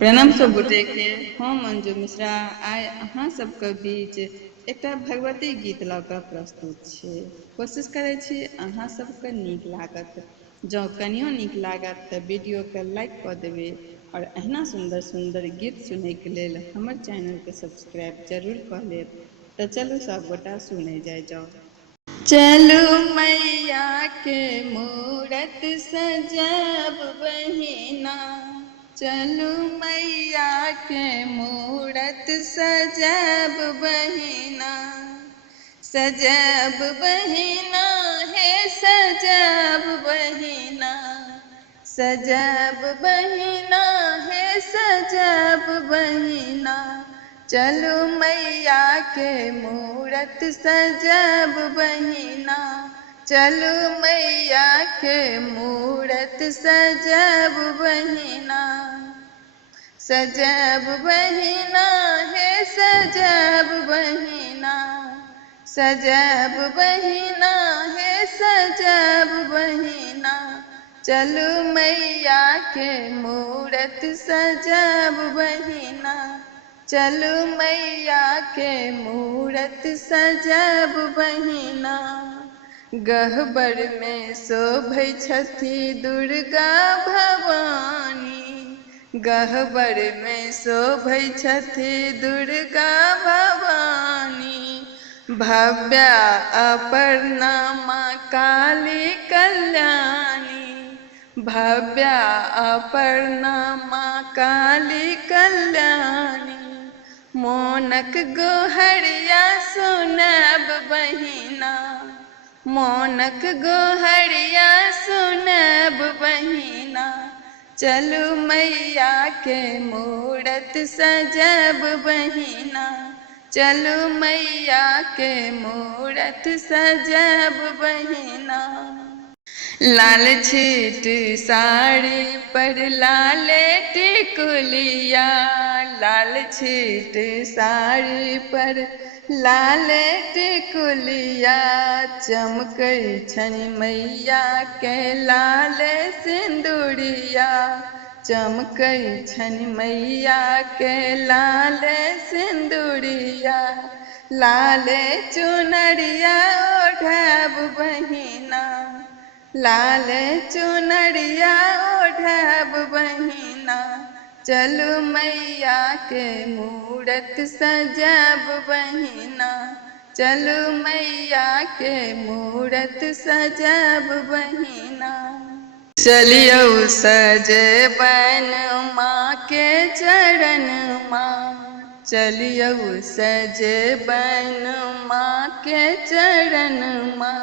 प्रणाम सब गोटे के। हम मंजू मिश्रा आइ अहाँ सबके बीच एकटा भगवती गीत लऽ कऽ प्रस्तुत छी। कोशिश करै छी अहाँ सबके नीक लागत। जँ कनियो नीक लागत तऽ वीडियोके लाइक कऽ देबै और अहिना सुंदर सुंदर गीत सुनैके लेल हमर चैनलके सब्सक्राइब जरूर कऽ लेब। तऽ चलू सब गोटा सुनै जाओ। चलू मैया के मूरत सजब बहिना, चलू मैया के मूरत सजब बहिना, सजब बहिना हे सजब बहिना, सजब बहिना हे सजब बहिना, चलू मैया के मूरत सजब बहिना, चलू मैया के मूरत सजब बहिना, सजब बहिना हे सजब बहिना, सजब बहिना हे सजब बहिना, चलू मैया के मूरत सजब बहिना, चलू मैया के मूरत सजब बहिना। गह्वर में शोभै छथि दुर्गा भवानी, गह्वर में शोभै छथि दुर्गा भवानी, भव्या अपर्णा माँ काली कल्याणी, भव्या अपर्णा माँ काली कल्याणी, मोनक गोहरिया सुनब बहिना, मोनक गोहरिया सुनब बहिना, चलू मैया के मूरत सजब बहिना, चलू मैया के मूरत सजब बहिना। लाल छीट साड़ी पर लाल टिकुलिया, लाल छीट साड़ी पर लाल टिकुलिया, चमकै छनि मैया के लाल सिंदूरिया, चमकै छनि मैया के लाल सिंदूरिया, लाल चुनरिया ओढ़ब बहिना, लाल चुनरिया ओढ़ब बहिना, चलू मैया के मूरत सजब बहिना, चलू मैया के मूरत सजब बहिना। चलियौ सजेबन माँ के चरण माँ, चलियौ सजेबन माँ के चरण माँ,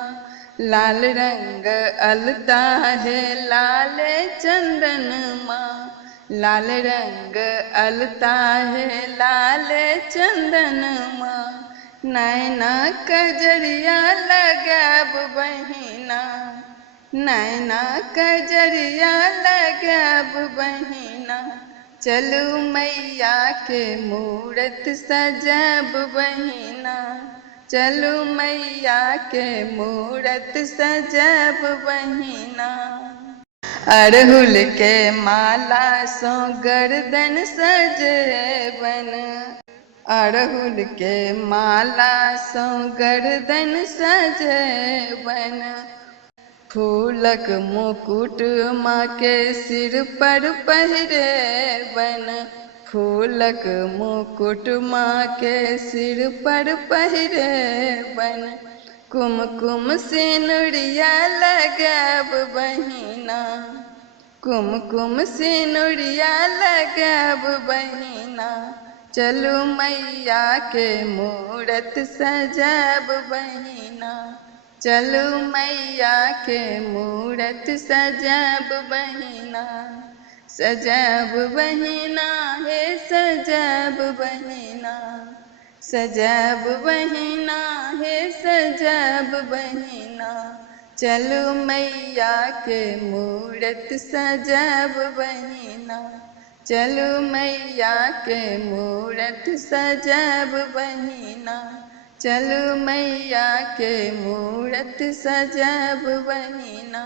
लाल रंग अलता है लाल चंदन माँ, लाल रंग अलता है लाल चंदन माँ, नैना कजरिया लगब बहिना, नैना कजरिया लगब बहिना, चलू मैया के मूरत सजब बहिना, चलू मैया के मूरत सजब बहिना। अड़हुल के माला सो गर्दन सजेबन, अड़हुल के माला सो गर्दन सजेबन, फूलक मुकुट माँ के सिर पर पहिरेबन, फूलक मुकुट माँ के सिर पर पहिरेबन, कुमकुम सिनुरिया लगब बहिना, कुमकुम सिनुरिया लगब बहिना, चलू मैया के मूरत सजब बहिना, चलू मैया के मूरत सजब बहिना, सजब बहिना हे सजब बहिना, सजब बहिना हे सजब बहिना, चलू मैया के मूरत सजब बहिना, चलू मैया के मूरत सजब बहिना, चलू मैया के मूरत सजब बहिना।